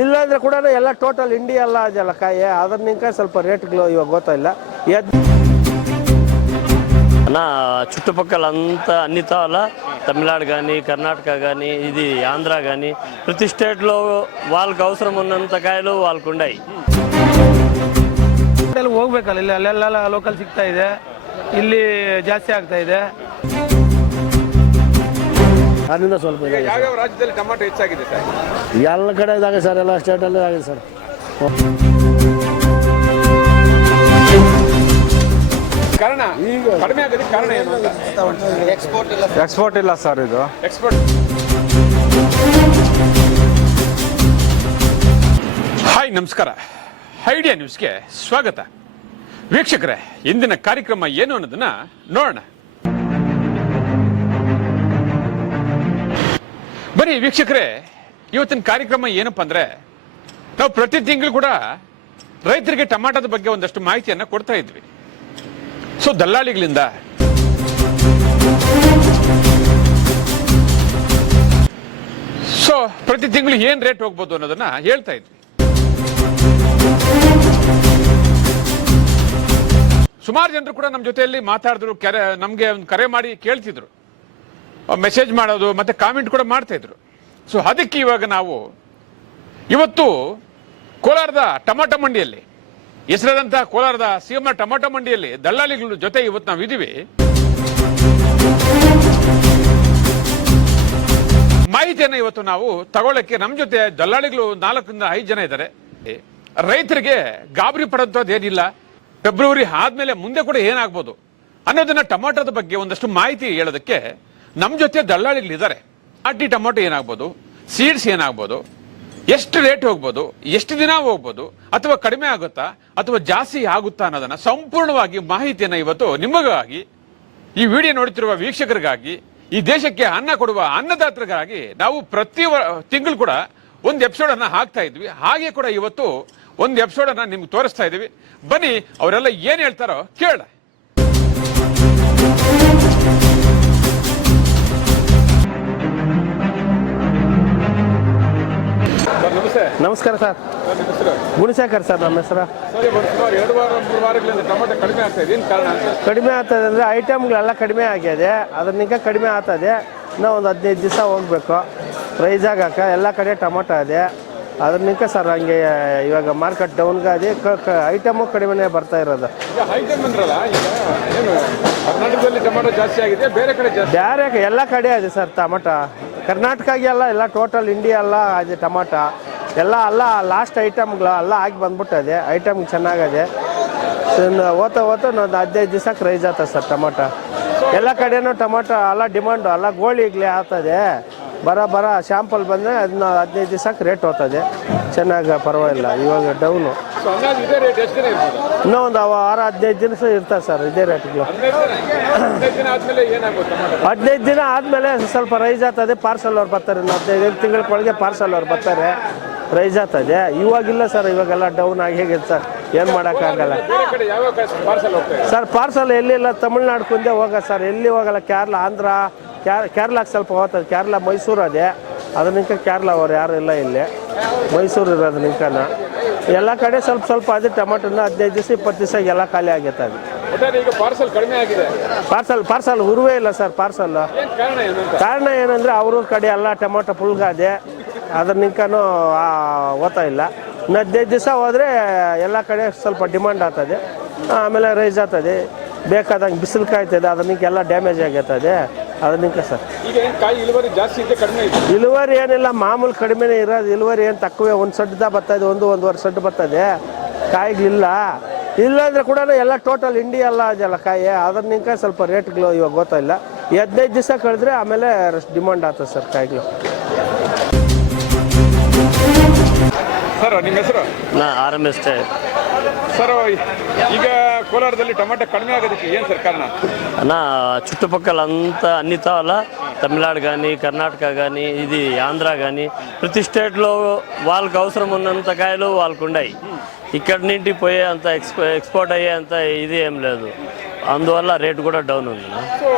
ಇಲ್ಲಾಂದ್ರೆ ಕೂಡ ಎಲ್ಲ ಟೋಟಲ್ ಇಂಡಿಯಾ ಎಲ್ಲ ಅದೆಲ್ಲ ಕಾಯಿ ಅದನ್ನ ಸ್ವಲ್ಪ ರೇಟ್ಗಳು ಇವಾಗ ಗೊತ್ತಿಲ್ಲ. అన్న చుట్టుపక్కల అంతా అన్ని తాల తమిళనాడు కానీ కర్ణాటక కానీ ఇది ఆంధ్ర కానీ ప్రతి స్టేట్లో వాళ్ళకి అవసరం ఉన్నంత కాయలు వాళ్ళకు ఉన్నాయి. ಹೋಗ್ಬೇಕಲ್ಲ, ಇಲ್ಲಿ ಅಲ್ಲೆಲ್ಲ ಲೋಕಲ್ ಸಿಗ್ತಾ ಇದೆ, ಇಲ್ಲಿ ಜಾಸ್ತಿ ಆಗ್ತಾ ಇದೆ. ಅದರಿಂದ ಸ್ವಲ್ಪ ಯಾವ ರಾಜ್ಯದಲ್ಲಿ ಟೊಮಾಟೊ ಹೆಚ್ಚಾಗಿದೆ ಸರ್? ಎಲ್ಲ ಕಡೆ ಇದಾಗಿದೆ ಸರ್, ಎಲ್ಲ ಸ್ಟೇಟಲ್ಲೇ ಆಗಿದೆ ಸರ್. ಕಾರಣ ಈಗ ಕಡಿಮೆ ಆಗೋದಕ್ಕೆ ಕಾರಣ ಏನು ಅಂತ? ಎಕ್ಸ್ಪೋರ್ಟ್ ಇಲ್ಲ ಸರ್. ಇದು ಎಕ್ಸ್ಪೋರ್ಟ್. ಹಾಯ್, ನಮಸ್ಕಾರ. ಐಡಿಯಾ ನ್ಯೂಸ್ಗೆ ಸ್ವಾಗತ. ವೀಕ್ಷಕರೇ, ಇಂದಿನ ಕಾರ್ಯಕ್ರಮ ಏನು ಅನ್ನೋದನ್ನ ನೋಡೋಣ. ಬನ್ನಿ ವೀಕ್ಷಕರೇ, ಇವತ್ತಿನ ಕಾರ್ಯಕ್ರಮ ಏನಪ್ಪ ಅಂದ್ರೆ, ನಾವು ಪ್ರತಿ ತಿಂಗಳು ಕೂಡ ರೈತರಿಗೆ ಟೊಮಾಟೋದ ಬಗ್ಗೆ ಒಂದಷ್ಟು ಮಾಹಿತಿಯನ್ನ ಕೊಡ್ತಾ ಇದ್ವಿ. ಸೊ ದಲ್ಲಾಳಿಗಳಿಂದ ಪ್ರತಿ ತಿಂಗಳು ಏನ್ ರೇಟ್ ಹೋಗ್ಬೋದು ಅನ್ನೋದನ್ನ ಹೇಳ್ತಾ ಇದ್ವಿ. ಸುಮಾರು ಜನರು ಕೂಡ ನಮ್ಮ ಜೊತೆಯಲ್ಲಿ ಮಾತಾಡಿದ್ರು, ನಮ್ಗೆ ಒಂದು ಕರೆ ಮಾಡಿ ಕೇಳ್ತಿದ್ರು, ಮೆಸೇಜ್ ಮಾಡೋದು ಮತ್ತೆ ಕಾಮೆಂಟ್ ಕೂಡ ಮಾಡ್ತಾ ಇದ್ರು. ಸೊ ಅದಕ್ಕೆ ಇವಾಗ ನಾವು ಇವತ್ತು ಕೋಲಾರದ ಟೊಮಾಟೊ ಮಂಡಿಯಲ್ಲಿ, ಹೆಸರಾದಂತಹ ಕೋಲಾರದ ಸಿಎಂಆರ್ ಟೊಮಾಟೊ ಮಂಡಿಯಲ್ಲಿ ದಲ್ಲಾಳಿಗಳ ಜೊತೆ ಇವತ್ತು ನಾವು ಇದೀವಿ. ಮಾಹಿತಿಯನ್ನು ಇವತ್ತು ನಾವು ತಗೊಳ್ಳಕ್ಕೆ ನಮ್ಮ ಜೊತೆ ದಲ್ಲಾಳಿಗಳು 4 ರಿಂದ 5 ಜನ ಇದ್ದಾರೆ. ರೈತರಿಗೆ ಗಾಬರಿ ಪಡೋದು ಏನಿಲ್ಲ, ಫೆಬ್ರವರಿ ಆದ್ಮೇಲೆ ಮುಂದೆ ಕೂಡ ಏನಾಗ್ಬೋದು ಅನ್ನೋದನ್ನ ಟೊಮಾಟೋದ ಬಗ್ಗೆ ಒಂದಷ್ಟು ಮಾಹಿತಿ ಹೇಳೋದಕ್ಕೆ ನಮ್ಮ ಜೊತೆ ದಲ್ಲಾಳಿಗಳಿದ್ದಾರೆ. ನಾಟಿ ಟೊಮಾಟೊ ಏನಾಗ್ಬೋದು, ಸೀಡ್ಸ್ ಏನಾಗ್ಬೋದು, ಎಷ್ಟು ರೇಟ್ ಹೋಗ್ಬೋದು, ಎಷ್ಟು ದಿನ ಹೋಗ್ಬೋದು, ಅಥವಾ ಕಡಿಮೆ ಆಗುತ್ತಾ ಅಥವಾ ಜಾಸ್ತಿ ಆಗುತ್ತಾ ಅನ್ನೋದನ್ನ ಸಂಪೂರ್ಣವಾಗಿ ಮಾಹಿತಿಯನ್ನ ಇವತ್ತು ನಿಮಗಾಗಿ, ಈ ವಿಡಿಯೋ ನೋಡುತ್ತಿರುವ ವೀಕ್ಷಕರಿಗಾಗಿ, ಈ ದೇಶಕ್ಕೆ ಅನ್ನ ಕೊಡುವ ಅನ್ನದಾತರಿಗಾಗಿ ನಾವು ಪ್ರತಿ ತಿಂಗಳು ಕೂಡ ಒಂದು ಎಪಿಸೋಡ್ ಅನ್ನ ಹಾಕ್ತಾ ಇದ್ವಿ. ಹಾಗೆ ಕೂಡ ಇವತ್ತು ಒಂದು ಎಪಿಸೋಡ್ ಅನ್ನ ನಿಮ್ಗೆ ತೋರಿಸ್ತಾ ಇದೀವಿ. ಬನ್ನಿ ಅವರೆಲ್ಲ ಏನ್ ಹೇಳ್ತಾರೋ ಕೇಳ. ನಮಸ್ಕಾರ ಸರ್. ಗುಣಶೇಖರ್ ಸರ್ ನಮ್ಮ ಹೆಸರು. ಕಡಿಮೆ ಆಗ್ತದೆ ಅಂದ್ರೆ ಐಟಮ್ಗಳೆಲ್ಲ ಕಡಿಮೆ ಆಗಿದೆ, ಅದನ್ನ ಕಡಿಮೆ ಆಗ್ತದೆ. ಇನ್ನೂ ಒಂದು 15 ದಿವಸ ಹೋಗ್ಬೇಕು ಪ್ರೈಸ್ ಆಗಕ್ಕೆ. ಎಲ್ಲ ಕಡೆ ಟೊಮೊಟೊ ಇದೆ, ಅದನ್ನ ಸರ್ ಹಂಗೆ ಇವಾಗ ಮಾರ್ಕೆಟ್ ಡೌನ್ಗೆ ಅದೇ ಐಟಮು ಕಡಿಮೆನೇ ಬರ್ತಾ ಇರೋದು. ಬೇರೆ ಎಲ್ಲ ಕಡೆ ಇದೆ ಸರ್ ಟೊಮೊಟೊ. ಕರ್ನಾಟಕಗೆ ಎಲ್ಲ ಟೋಟಲ್ ಇಂಡಿಯಾ ಎಲ್ಲ ಇದೆ ಟೊಮೊಟೊ. ಎಲ್ಲ ಲಾಸ್ಟ್ ಐಟಮ್ಗಳು ಎಲ್ಲ ಆಗಿ ಬಂದ್ಬಿಟ್ಟದೆ. ಐಟಮ್ ಚೆನ್ನಾಗಿದೆ. ಓದ್ತಾ ಒಂದು 15 ದಿವಸಕ್ಕೆ ರೈಸ್ ಆಗ್ತದೆ ಸರ್ ಟೊಮೊಟೊ. ಎಲ್ಲ ಕಡೆನೂ ಟೊಮೊಟೊ ಎಲ್ಲ ಡಿಮಾಂಡು, ಎಲ್ಲ ಗೋಳಿಗ್ಲೇ ಆಗ್ತದೆ. ಬರ ಶಾಂಪಲ್ ಬಂದರೆ ಅದನ್ನ 15 ದಿವಸಕ್ಕೆ ರೇಟ್ ಹೋಗ್ತದೆ. ಚೆನ್ನಾಗಿ ಪರವಾಗಿಲ್ಲ. ಇವಾಗ ಡೌನು ಇನ್ನೂ ಒಂದು 6-15 ದಿವಸ ಇರ್ತದೆ ಸರ್ ಇದೇ ರೇಟ್ಗಳು. 15 ದಿನ ಆದಮೇಲೆ ಸ್ವಲ್ಪ ರೈಸ್ ಆಗ್ತದೆ. ಪಾರ್ಸಲ್ ಅವ್ರು ಬರ್ತಾರೆ, 15 ತಿಂಗಳೊಳಗೆ ಪಾರ್ಸಲ್ ಅವ್ರು ಬರ್ತಾರೆ, ರೈಸ್ ಆಗ್ತದೆ. ಇವಾಗಿಲ್ಲ ಸರ್, ಇವಾಗೆಲ್ಲ ಡೌನ್ ಆಗಿ ಹೇಗೆ ಸರ್, ಏನು ಮಾಡೋಕ್ಕಾಗಲ್ಲ ಸರ್. ಪಾರ್ಸಲ್ ಎಲ್ಲಿಲ್ಲ, ತಮಿಳ್ನಾಡು ಕುಂದೆ ಹೋಗ ಸರ್, ಎಲ್ಲಿ ಹೋಗಲ್ಲ. ಕೇರಳ, ಆಂಧ್ರ, ಕೇರಳಕ್ಕೆ ಸ್ವಲ್ಪ ಹೋಗ್ತದೆ. ಕೇರಳ, ಮೈಸೂರು ಅದೇ, ಅದನ್ನ ಕೇರಳ ಅವ್ರು ಯಾರು ಇಲ್ಲ ಇಲ್ಲಿ, ಮೈಸೂರು ಇರೋದು ನಿಂಕನ. ಎಲ್ಲ ಕಡೆ ಸ್ವಲ್ಪ ಅದೇ ಟೊಮೊಟೊನ 15 ದಿವಸ 20 ದಿವಸ ಎಲ್ಲ ಖಾಲಿ ಆಗೈತೆ. ಅದು ಪಾರ್ಸಲ್ ಉರುವೇ ಇಲ್ಲ ಸರ್. ಪಾರ್ಸಲ್ ಕಾರಣ ಏನಂದ್ರೆ ಅವ್ರ ಕಡೆ ಎಲ್ಲ ಟೊಮೊಟೊ ಫುಲ್ಗಾದೆ, ಅದನ್ನ ಓದ್ತಾ ಇಲ್ಲ. ಇನ್ನು 15 ದಿವಸ ಹೋದರೆ ಎಲ್ಲ ಕಡೆ ಸ್ವಲ್ಪ ಡಿಮಾಂಡ್ ಆಗ್ತದೆ, ಆಮೇಲೆ ರೈಸ್ ಆಗ್ತದೆ. ಬೇಕಾದಂಗೆ ಬಿಸಿಲು ಕಾಯ್ತದೆ, ಅದನ್ನೆಲ್ಲ ಡ್ಯಾಮೇಜ್ ಆಗೈತದೆ. ಅದನ್ನ ಸರ್ ಇಳುವರಿ ಏನಿಲ್ಲ, ಮಾಮೂಲು ಕಡಿಮೆನೇ ಇರೋದು. ಇಳುವರಿ ಏನು ತಕ್ಕವೇ, ಒಂದು ಸಡ್ದ ಬರ್ತದೆ, 1-1.5 ಸಡ್ಡು ಬರ್ತದೆ. ಕಾಯಿಗಳಿಲ್ಲ. ಇಲ್ಲಾಂದ್ರೆ ಕೂಡ ಎಲ್ಲ ಟೋಟಲ್ ಇಂಡಿಯಾ ಎಲ್ಲ ಅದೆಲ್ಲ ಕಾಯಿ, ಅದನ್ನ ಸ್ವಲ್ಪ ರೇಟ್ಗಳು ಇವಾಗ ಗೊತ್ತಿಲ್ಲ. 15 ದಿವಸ ಕಳೆದ್ರೆ ಆಮೇಲೆ ಡಿಮಾಂಡ್ ಆಗ್ತದೆ ಸರ್ ಕಾಯಿಗಳು. ಸರ್ ನಿಮ್ಮ ಹೆಸರು? RMS ಸರ್, ಈಗ ಕೋಲಾರದಲ್ಲಿ ಟೊಮಾಟೊ కడిమే ఆగేదಕ್ಕೆ ಏನು ಸರ್ ಕಾರಣ? అన్న చుట్టుపక్కల అంతా అన్ని తాల తమిళనాడు కానీ కర్ణాటక కానీ ఇది ఆంధ్ర కానీ ప్రతి స్టేట్లో వాళ్ళకి అవసరం ఉన్నంత కాయలు వాళ్ళకు ఉన్నాయి. ఇక్కడ నుండి పోయే అంత ఎక్స్పోర్ట్ అయ్యే అంత ఇది ఏం లేదు. అందువల్ల రేటు కూడా డౌన్ ఉంది. సో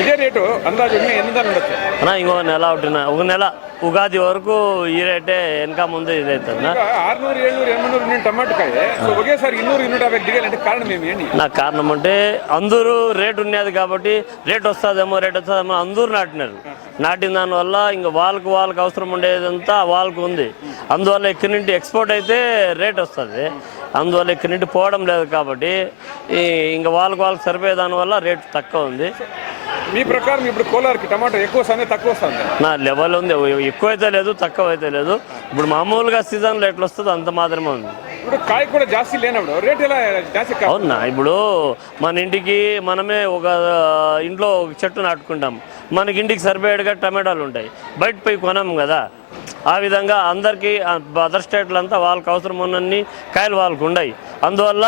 ఇదే రేటు అందాజు ఎన్ని ఉండొచ్చు అన్నా ఇంకో నెల ఒక నెల ఉగాది వరకు ఈ రేటే వెనక ముందు ఇదవుతుంది 600, 700, 800 టమాటకాయ ఒకేసారి 200, 250 దిగాలంటే కారణం ఏమి? నాకు కారణం అంటే అందరూ రేటు ఉన్నది కాబట్టి రేట్ వస్తుందేమో అందరూ నాటిన దానివల్ల ఇంకా వాళ్ళకు అవసరం ఉండేదంతా వాళ్ళకు ఉంది. అందువల్ల ఇక్కడి నుండి ఎక్స్పోర్ట్ అయితే రేట్ వస్తుంది. అందువల్ల ఇక్కడి నుండి పోవడం లేదు కాబట్టి ఇంకా వాళ్ళకు సరిపోయే దానివల్ల రేటు తక్కువ ఉంది. మీ ప్రకారం ఇప్పుడు కోలార్కి టమాటో ఎక్కువ వస్తుంది తక్కువ వస్తుంది? నా లెవెల్ ఉంది, ఎక్కువ అయితే లేదు తక్కువ అయితే లేదు. ఇప్పుడు మామూలుగా సీజన్లో ఎట్లా వస్తుందో అంత మాత్రమే ఉంది. ఇప్పుడు కాయ కూడా జాస్తి లేనప్పుడు రేట్ ఎలా జాస్తి? అవునా, ఇప్పుడు మన ఇంటికి మనమే ఒక ఇంట్లో ఒక చెట్టు నాటుకుంటాం, మనకి ఇంటికి సరిపోయేట్టుగా టమాటాలు ఉంటాయి, బయట పోయి కొనాము కదా. ఆ విధంగా అందరికీ అదర్ స్టేట్లంతా వాళ్ళకి అవసరం ఉన్నన్ని కాయలు వాళ్ళకు ఉన్నాయి. అందువల్ల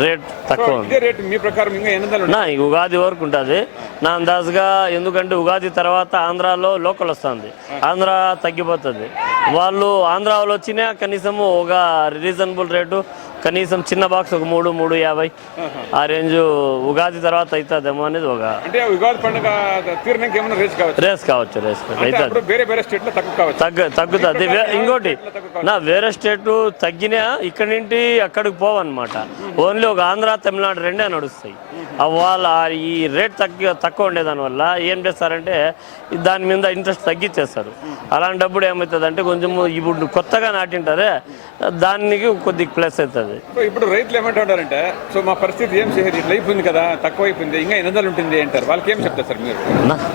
రేట్ తక్కువ ఉంది. మీ ప్రకారం ఇంకా ఉగాది వరకు ఉంటుంది నా అందాజుగా. ఎందుకంటే ఉగాది తర్వాత ఆంధ్రాలో లోకల్ వస్తుంది, ఆంధ్ర తగ్గిపోతుంది. వాళ్ళు ఆంధ్ర వాళ్ళు వచ్చినా కనీసము ఒక రీజనబుల్ రేటు, కనీసం చిన్న బాక్స్ ఒక 3-3.50 ఆ రేంజ్ ఉగాది తర్వాత అవుతుందేమో అనేది ఒక ఉగాది పండుగ రేస్ కావచ్చు తగ్గుతుంది. ఇంకోటి వేరే స్టేట్ తగ్గినా ఇక్కడి నుండి అక్కడికి పోవన్నమాట. ఓన్లీ ఒక ఆంధ్ర, తమిళనాడు రెండే నడుస్తాయి. వాళ్ళ ఈ రేట్ తక్కువ ఉండేదానివల్ల ఏం చేస్తారంటే దాని మీద ఇంట్రెస్ట్ తగ్గించేస్తారు. అలాంటప్పుడు ఏమవుతుందంటే కొంచెం ఇప్పుడు కొత్తగా నాటింటారే దానికి కొద్దిగా ప్లస్ అవుతుంది. ఇప్పుడు రైతులు ఏమంటారంటే మా పరిస్థితి ఏం చేసేది, ఇట్లా అయిపోయింది కదా, తక్కువ అయిపోయింది, ఇంకా ఎన్ని ఉంటుంది అంటారు. వాళ్ళకి ఏం చెప్తారు సార్ మీరు?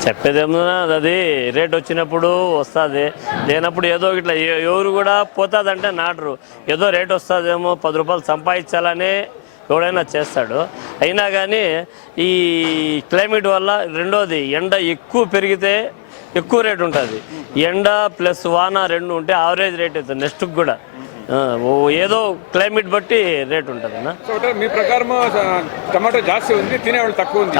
చెప్పేదేమో అది రేట్ వచ్చినప్పుడు వస్తుంది, లేనప్పుడు ఏదో ఇట్లా ఎవరు కూడా పోతుందంటే నాటరు. ఏదో రేట్ వస్తుందేమో 10 రూపాయలు సంపాదించాలని ఎవడైనా చేస్తాడు. అయినా కానీ ఈ క్లైమేట్ వల్ల రెండోది ఎండ ఎక్కువ పెరిగితే ఎక్కువ రేట్ ఉంటుంది. ఎండ ప్లస్ వాన రెండు ఉంటే యావరేజ్ రేట్ అవుతుంది నెక్స్ట్కి కూడా. ఏదో క్లైమేట్ బట్టి రేట్ ఉంటుంది అన్న. మీ ప్రకారం టమాటో జాస్తి ఉంది, తినేవాళ్ళు తక్కువ ఉంది.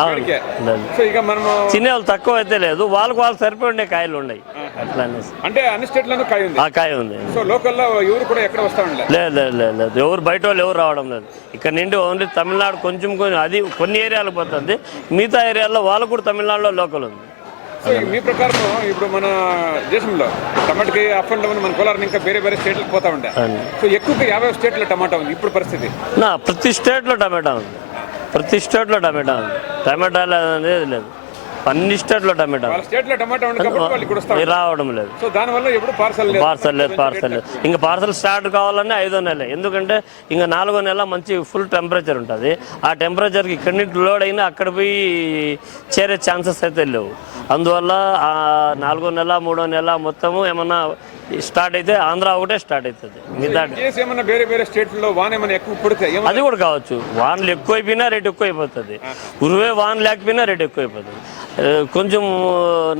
తినేవాళ్ళు తక్కువ అయితే లేదు, వాళ్ళకు సరిపోయి ఉండే కాయలు ఉన్నాయి. అట్లా అంటే అన్ని స్టేట్లను కాయ ఉంది. కాయ ఉంది. సో లోకల్లో ఎవరు కూడా ఎక్కడ వస్తా ఉండలేదు. లేదు ఎవరు బయట వాళ్ళు ఎవరు రావడం లేదు. ఇక్కడ నుండి ఓన్లీ తమిళనాడు కొంచెం అది కొన్ని ఏరియాలకు పోతుంది, మిగతా ఏరియాల్లో వాళ్ళు కూడా తమిళనాడులో లోకల్ ఉంది. మీ ప్రకారం ఇప్పుడు మన దేశంలో టమాటాకి అప్ అండ్ డౌన్ మన కోలార్ ఇంకా వేరే స్టేట్లకు పోతా ఉంటాయి. సో ఎక్కువగా 50 స్టేట్లో టమాటా ఉంది ఇప్పుడు పరిస్థితి. ప్రతి స్టేట్లో టమాటా ఉంది, టమాటాలు అనేది లేదు. అన్ని స్టేట్లో టమాటా రావడం లేదు. పార్సల్ లేదు. ఇంకా పార్సల్ స్టార్ట్ కావాలన్నా 5వ నెల. ఎందుకంటే ఇంకా 4వ నెల మంచి ఫుల్ టెంపరేచర్ ఉంటుంది. ఆ టెంపరేచర్కి ఇక్కడి నుంచి లోడ్ అయినా అక్కడ పోయి చేరే ఛాన్సెస్ అయితే లేవు. అందువల్ల ఆ 4వ నెల 3వ నెల మొత్తము ఏమన్నా స్టార్ట్ అయితే ఆంధ్ర ఒకటే స్టార్ట్ అవుతుంది. అది కూడా కావచ్చు. వానలు ఎక్కువైపోయినా రేటు ఎక్కువ అయిపోతుంది, ఉరువే వాన లేకపోయినా రేటు ఎక్కువ అయిపోతుంది. కొంచెం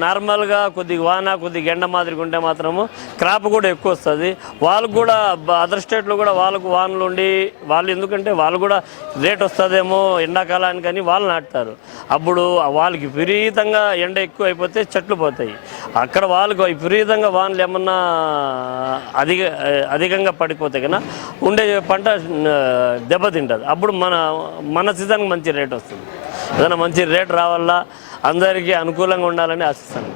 నార్మల్గా కొద్దిగా వాన కొద్దిగా ఎండ మాదిరిగా ఉంటే మాత్రము క్రాప్ కూడా ఎక్కువ వస్తుంది. వాళ్ళకు కూడా అదర్ స్టేట్లో కూడా వాళ్ళకు వానలు ఉండి వాళ్ళు ఎందుకంటే వాళ్ళు కూడా రేట్ వస్తుందేమో ఎండాకాలానికి అని వాళ్ళు నాటుతారు. అప్పుడు వాళ్ళకి విపరీతంగా ఎండ ఎక్కువ అయిపోతే చెట్లు పోతాయి. అక్కడ వాళ్ళకు విపరీతంగా వానలు ఏమన్నా అధికంగా పడిపోతే కన్నా ఉండే పంట దెబ్బతింటుంది. అప్పుడు మన సీజన్కి మంచి రేట్ వస్తుంది. ఏదైనా మంచి రేట్ రావాలా, అందరికీ అనుకూలంగా ఉండాలని ఆశిస్తాను.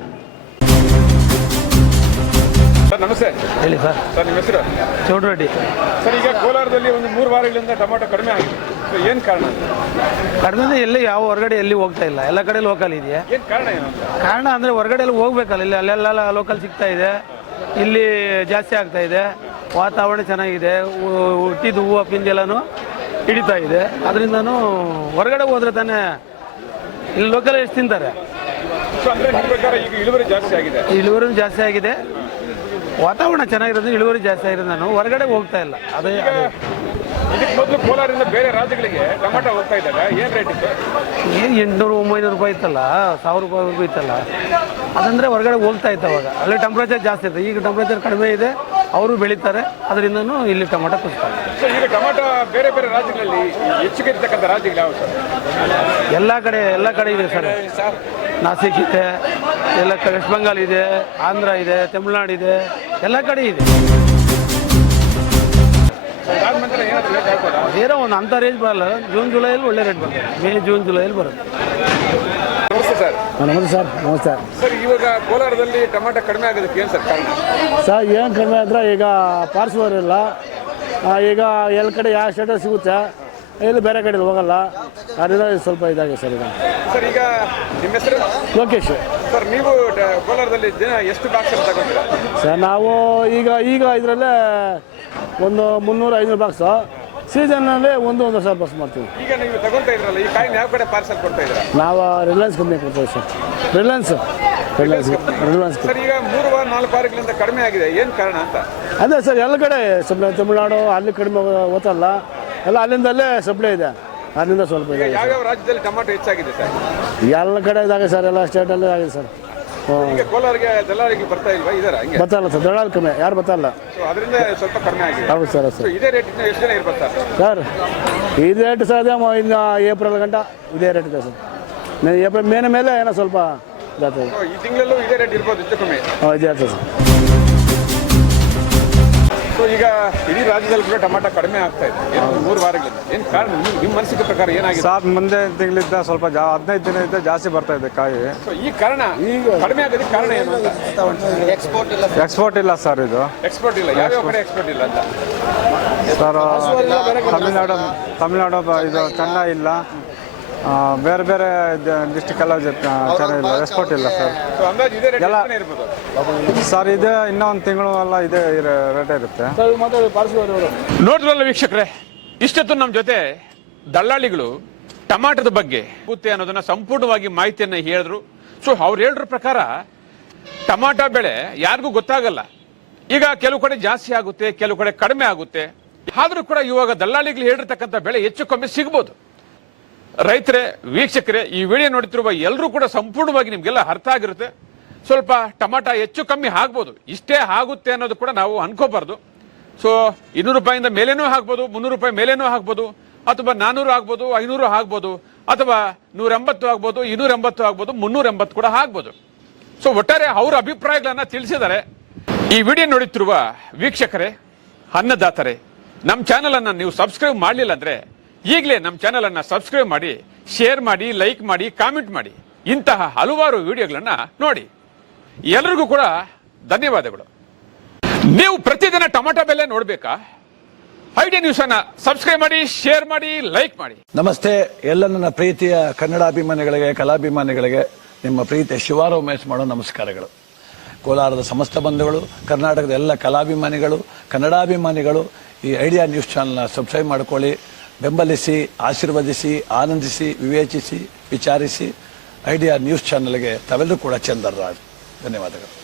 ಸರ್ ನಮಸ್ತೆ. ಹೇಳಿ ಸರ್. ಸರ್ ನಿಮ್ಮ ಹೆಸರು? ಚೌಡ್ರೆಡ್ಡಿ. ಸರ್ ಈಗ ಕೋಲಾರದಲ್ಲಿ ಒಂದು 3 ವಾರಗಳಿಂದ ಟೊಮಾಟೊ ಕಡಿಮೆ ಆಗಿದೆ, ಏನು ಕಾರಣ? ಕಡಿಮೆ ಅಂದರೆ ಎಲ್ಲಿ ಯಾವ ಹೊರಗಡೆ ಎಲ್ಲಿ ಹೋಗ್ತಾ ಇಲ್ಲ, ಎಲ್ಲ ಕಡೆ ಲೋಕಲ್ ಇದೆಯಾ? ಏನು ಕಾರಣ ಏನು? ಕಾರಣ ಅಂದರೆ ಹೊರಗಡೆ ಎಲ್ಲ ಹೋಗ್ಬೇಕಲ್ಲ, ಇಲ್ಲಿ ಅಲ್ಲೆಲ್ಲ ಲೋಕಲ್ ಸಿಗ್ತಾ ಇದೆ, ಇಲ್ಲಿ ಜಾಸ್ತಿ ಆಗ್ತಾ ಇದೆ, ವಾತಾವರಣ ಚೆನ್ನಾಗಿದೆ, ಹುಟ್ಟಿದ ಹೂವು ಪಿಂಜೆಲ್ಲನೂ ಹಿಡಿತಾ ಇದೆ. ಅದರಿಂದನೂ ಹೊರಗಡೆ ಹೋದ್ರೆ ತಾನೇ ಇಲ್ಲಿ ಲೋಕಲ್ ಎಷ್ಟು ತಿಂತಾರೆ. ಸೊ ಅಂದರೆ ನಿಮ್ಮ ಪ್ರಕಾರ ಈಗ ಇಳುವರಿ ಜಾಸ್ತಿ ಆಗಿದೆ? ಇಳುವರಿ ಜಾಸ್ತಿ ಆಗಿದೆ, ವಾತಾವರಣ ಚೆನ್ನಾಗಿರೋದು, ಇಳುವರಿ ಜಾಸ್ತಿ ಆಗಿರೋದು. ನಾನು ಹೊರಗಡೆ ಹೋಗ್ತಾ ಇಲ್ಲ. ಅದೇ ಇದಕ್ಕೆ ಮೊದಲು ಕೋಲಾರದಿಂದ ಬೇರೆ ರಾಜ್ಯಗಳಿಗೆ ಟೊಮಾಟೊ ಹೋಗ್ತಾ ಇದ್ದಾಗ ಏನು ರೇಟ್ ಇತ್ತು? ಏನು 800-900 ರೂಪಾಯಿ ಇತ್ತಲ್ಲ, 1000 ರೂಪಾಯಿವರೆಗೂ ಇತ್ತಲ್ಲ. ಅದಂದರೆ ಹೊರಗಡೆ ಹೋಗ್ತಾ ಇತ್ತು ಅವಾಗ. ಅಲ್ಲಿ ಟೆಂಪ್ರೇಚರ್ ಜಾಸ್ತಿ ಇತ್ತು, ಈಗ ಟೆಂಪ್ರೇಚರ್ ಕಡಿಮೆ ಇದೆ, ಅವರು ಬೆಳೀತಾರೆ, ಅದರಿಂದನೂ ಇಲ್ಲಿ ಟೊಮಾಟೊ ಕುಸ್ತಾರೆ. ಸೊ ಈಗ ಟೊಮಾಟೊ ಬೇರೆ ಬೇರೆ ರಾಜ್ಯಗಳಲ್ಲಿ ಹೆಚ್ಚಿಗೆ ಇರ್ತಕ್ಕಂಥ ರಾಜ್ಯಗಳು ಯಾವ ಸರ್? ಎಲ್ಲ ಕಡೆ ಇದೆ ಸರ್. ನಾಸಿಕ್ ಇದೆ, ಎಲ್ಲ ವೆಸ್ಟ್ ಬೆಂಗಾಲ್ ಇದೆ, ಆಂಧ್ರ ಇದೆ, ತಮಿಳ್ನಾಡು ಇದೆ, ಎಲ್ಲ ಕಡೆ ಇದೆ. ಅದಾದ ನಂತರ ಏನಾದ್ರು ರೇಟ್ ಹೇಳ್ಬೋದಾ? ಏನೋ ಒಂದು ಅಂಥ ರೇಂಜ್ ಬರಲ್ಲ. ಜೂನ್ ಜುಲೈಯಲ್ಲಿ ಒಳ್ಳೆ ರೇಟ್ ಬರ್ತದೆ. ಮೇ ಜೂನ್ ಜುಲೈಯಲ್ಲಿ ಬರುತ್ತೆ. ನಮಸ್ತೆ ಸರ್. ನಮಸ್ತೆ ಸರ್. ನಮಸ್ತೆ ಸರ್, ಇವಾಗ ಕೋಲಾರದಲ್ಲಿ ಟೊಮಾಟೊ ಕಡಿಮೆ ಆಗೋದಕ್ಕೆ ಏನು ಸರ್ ಕಾರಣ? ಸರ್ ಏನು ಕಡಿಮೆ ಅಂದರೆ ಈಗ ಪಾರ್ಸಲ್ ಇಲ್ಲ. ಈಗ ಎಲ್ಲ ಕಡೆ ಯಾವ ಸ್ಟೇಟಸ್ ಸಿಗುತ್ತೆ, ಎಲ್ಲಿ ಬೇರೆ ಕಡೆ ಹೋಗಲ್ಲ. ಅದರಿಂದ ಸ್ವಲ್ಪ ಇದಾಗಿದೆ ಸರ್. ಈಗ ಸರ್, ಈಗ ನಿಮ್ಮ ಹೆಸರು? ಲೋಕೇಶ್ ಸರ್, ನೀವು ಕೋಲಾರದಲ್ಲಿ ದಿನ ಎಷ್ಟು ಬಾಕ್ಸ್ ಅಂತ ತಗೊಂತೀರಾ? ಸರ್ ನಾವು ಈಗ ಇದರಲ್ಲೇ ಒಂದು 300-500 ಬಾಕ್ಸು. ಸೀಸನ್ನಲ್ಲಿ ಒಂದು ಸಾವಿರ ಬಾಕ್ಸ್ ಮಾಡ್ತೀವಿ. ಈಗ ನೀವು ತಗೊಂತಾ ಇದ್ರಲ್ಲ, ಈ ಕಾಯಿನ ಯಾವ ಕಡೆ ಪಾರ್ಸಲ್ ಕೊಡ್ತಾ ಇದ್ದೀರಾ? ನಾವು ರಿಲಯನ್ಸ್ ಕಂಪ್ನಿ ಕೊಡ್ತೀವಿ ಸರ್. ರಿಲಯನ್ಸ್. ಸರ್, ಈಗ 3-4 ವಾರಗಳಿಂದ ಕಡಿಮೆ ಆಗಿದೆ, ಏನು ಕಾರಣ ಅಂತ? ಅದೇ ಸರ್, ಎಲ್ಲ ಕಡೆ ಸಪ್ಲೈ. ತಮಿಳ್ನಾಡು ಅಲ್ಲಿ ಕಡಿಮೆ ಓದಲ್ಲ, ಎಲ್ಲ ಅಲ್ಲಿಂದಲ್ಲೇ ಸಪ್ಲೈ ಇದೆ. ಅಲ್ಲಿಂದ ಸ್ವಲ್ಪ ಇದೆ. ಯಾವ್ಯಾವ ರಾಜ್ಯದಲ್ಲಿ ಟೊಮಾಟೊ ಹೆಚ್ಚಾಗಿದೆ ಸರ್? ಎಲ್ಲ ಕಡೆ ಇದಾಗಿದೆ ಸರ್, ಎಲ್ಲ ಸ್ಟೇಟಲ್ಲೇ ಆಗಿದೆ ಸರ್. ಈಗ ಕೋಲಾರಿಗೆ ದಲ್ಲಾಳಿಗೆ ಬರ್ತಾ ಇಲ್ವಾ? ಇದರ ಹಂಗೆ ಬತ್ತಲ್ಲ ಸರ್, ದಳ್ಳಾಳಿ ಕಮ್ಮಿ, ಯಾರು ಬತ್ತಲ್ಲ. ಅದರಿಂದ ಸ್ವಲ್ಪ ಕಡಿಮೆ ಆಗಿದೆ. ಹೌದು ಸರ್. So, ಇದೇ ರೇಟ್ ಇನ್ನು ಎಷ್ಟು ಜನ ಇರ್ಬೋದು ಸರ್? ಈ ರೇಟ್ ಸರ್ ಅದೇ ಇನ್ನು ಏಪ್ರಿಲ್ ಗಂಟ ಇದೇ ರೇಟ್ ಇದೆ ಸರ್. ಏಪ್ರಿಲ್ ಮೇನ ಮೇಲೆ ಏನೋ ಸ್ವಲ್ಪ ಇದಾಗ್ತದೆ. ಈ ತಿಂಗಳಲ್ಲೂ ಇದೇ ರೇಟ್ ಇರ್ಬೋದು, ಹೆಚ್ಚು ಕಮ್ಮಿ. ಇದೇ ಆಗ್ತದೆ ಸರ್. ಸೊ ಈಗ ಇಡೀ ರಾಜ್ಯದಲ್ಲಿ ಕೂಡ ಟೊಮಾಟೊ ಕಡಿಮೆ ಆಗ್ತಾ ಇದೆ 3 ವಾರಗಳಿಂದ. ಏನು ಕಾರಣ? ನಿಮ್ಮ ಮನಸ್ಸಿಗೆ ಪ್ರಕಾರ ಏನಾಗಿದೆ? ಸಾರ್ ಮುಂದೆ ತಿಂಗಳಿಂದ ಸ್ವಲ್ಪ 15 ದಿನದಿಂದ ಜಾಸ್ತಿ ಬರ್ತಾ ಇದೆ ಕಾಯಿ. ಸೊ ಈ ಕಾರಣ ಕಡಿಮೆ ಆಗೋದಕ್ಕೆ ಕಾರಣ ಏನು ಅಂತ? ಎಕ್ಸ್ಪೋರ್ಟ್ ಇಲ್ಲ ಸರ್. ಇದು ಎಕ್ಸ್ಪೋರ್ಟ್ ಇಲ್ಲ. ಯಾವ್ಯಾವ ಕಡೆ ಎಕ್ಸ್ಪೋರ್ಟ್ ಇಲ್ಲ ಅಂತ? ಸರ್ ತಮಿಳ್ನಾಡು ಇದು ಚೆನ್ನೈ ಇಲ್ಲ, ಬೇರೆ ಬೇರೆ ಡಿಸ್ಟಿಕ್ ಎಲ್ಲ ಚೆನ್ನಾಗಿಲ್ಲ, ಎಕ್ಸ್ಪೋರ್ಟ್ ಇಲ್ಲ ಸರ್. ಸೊ ಅಂದಾಜು ಇದೇ ರೇಟ್ ಎಲ್ಲ ಇರ್ಬೋದು ಸರ್. ಇದೆ ಇನ್ನೂ ಒಂದು ತಿಂಗಳು ಎಲ್ಲ ಇದೇ ರೇಟ್ ಇರುತ್ತೆ. ನೋಡಿದ್ರಲ್ಲ ವೀಕ್ಷಕರೇ, ಇಷ್ಟೊತ್ತು ನಮ್ಮ ಜೊತೆ ದಳ್ಳಾಳಿಗಳು ಟಮಾಟದ ಬಗ್ಗೆ ಗೊತ್ತೇ ಅನ್ನೋದನ್ನ ಸಂಪೂರ್ಣವಾಗಿ ಮಾಹಿತಿಯನ್ನ ಹೇಳಿದ್ರು. ಸೊ ಅವ್ರು ಹೇಳಿದ್ರ ಪ್ರಕಾರ ಟಮಾಟೋ ಬೆಳೆ ಯಾರಿಗೂ ಗೊತ್ತಾಗಲ್ಲ. ಈಗ ಕೆಲವು ಕಡೆ ಜಾಸ್ತಿ ಆಗುತ್ತೆ, ಕೆಲವು ಕಡೆ ಕಡಿಮೆ ಆಗುತ್ತೆ. ಆದ್ರೂ ಕೂಡ ಇವಾಗ ದಳ್ಳಾಳಿಗಳು ಹೇಳಿರ್ತಕ್ಕಂಥ ಬೆಳೆ ಹೆಚ್ಚು ಕಮ್ಮಿ ಸಿಗ್ಬೋದು. ರೈತರೇ, ವೀಕ್ಷಕರೇ, ಈ ವಿಡಿಯೋ ನೋಡುತ್ತಿರುವ ಎಲ್ಲರೂ ಕೂಡ ಸಂಪೂರ್ಣವಾಗಿ ನಿಮ್ಗೆಲ್ಲ ಅರ್ಥ ಆಗಿರುತ್ತೆ. ಸ್ವಲ್ಪ ಟಮಾಟೋ ಹೆಚ್ಚು ಕಮ್ಮಿ ಆಗ್ಬೋದು, ಇಷ್ಟೇ ಆಗುತ್ತೆ ಅನ್ನೋದು ಕೂಡ ನಾವು ಅನ್ಕೋಬಾರ್ದು. ಸೊ 200 ರೂಪಾಯಿಂದ ಮೇಲೇನೂ ಆಗ್ಬೋದು, 300 ರೂಪಾಯಿ ಮೇಲೇನೂ ಆಗ್ಬೋದು, ಅಥವಾ 400 ಆಗ್ಬೋದು, 500 ಆಗ್ಬೋದು, ಅಥವಾ 180 ಆಗ್ಬೋದು, 280 ಆಗ್ಬೋದು, 380 ಕೂಡ ಆಗ್ಬೋದು. ಸೊ ಒಟ್ಟಾರೆ ಅವರ ಅಭಿಪ್ರಾಯಗಳನ್ನ ತಿಳಿಸಿದ್ದಾರೆ. ಈ ವಿಡಿಯೋ ನೋಡುತ್ತಿರುವ ವೀಕ್ಷಕರೇ, ಅನ್ನದಾತರೇ, ನಮ್ಮ ಚಾನೆಲ್ ಅನ್ನ ನೀವು ಸಬ್ಸ್ಕ್ರೈಬ್ ಮಾಡಲಿಲ್ಲ ಅಂದ್ರೆ ಈಗಲೇ ನಮ್ಮ ಚಾನೆಲ್ ಅನ್ನ ಸಬ್ಸ್ಕ್ರೈಬ್ ಮಾಡಿ, ಶೇರ್ ಮಾಡಿ, ಲೈಕ್ ಮಾಡಿ, ಕಾಮೆಂಟ್ ಮಾಡಿ. ಇಂತಹ ಹಲವಾರು ವಿಡಿಯೋಗಳನ್ನ ನೋಡಿ. ಎಲ್ಲರಿಗೂ ಕೂಡ ಧನ್ಯವಾದಗಳು. ನೀವು ಪ್ರತಿದಿನ ಟೊಮಾಟೊ ಬೆಲೆ ನೋಡ್ಬೇಕಾ? ಐಡಿಯಾ ನ್ಯೂಸ್ ಅನ್ನ ಸಬ್ಸ್ಕ್ರೈಬ್ ಮಾಡಿ, ಶೇರ್ ಮಾಡಿ, ಲೈಕ್ ಮಾಡಿ. ನಮಸ್ತೆ ಎಲ್ಲ ನನ್ನ ಪ್ರೀತಿಯ ಕನ್ನಡಾಭಿಮಾನಿಗಳಿಗೆ, ಕಲಾಭಿಮಾನಿಗಳಿಗೆ ನಿಮ್ಮ ಪ್ರೀತಿಯ ಶಿವಾರ ಉಮೇಶ್ ಮಾಡೋ ನಮಸ್ಕಾರಗಳು. ಕೋಲಾರದ ಸಮಸ್ತ ಬಂಧುಗಳು, ಕರ್ನಾಟಕದ ಎಲ್ಲ ಕಲಾಭಿಮಾನಿಗಳು, ಕನ್ನಡಾಭಿಮಾನಿಗಳು ಈ ಐಡಿಯಾ ನ್ಯೂಸ್ ಚಾನಲ್ನ ಸಬ್ಸ್ಕ್ರೈಬ್ ಮಾಡ್ಕೊಳ್ಳಿ, ಬೆಂಬಲಿಸಿ, ಆಶೀರ್ವದಿಸಿ, ಆನಂದಿಸಿ, ವಿವೇಚಿಸಿ, ವಿಚಾರಿಸಿ. ಐಡಿಯಾ ನ್ಯೂಸ್ ಚಾನಲ್ಗೆ ತಾವೆಲ್ಲರೂ ಕೂಡ ಚಂದರ್ರಾಜ್. ಧನ್ಯವಾದಗಳು.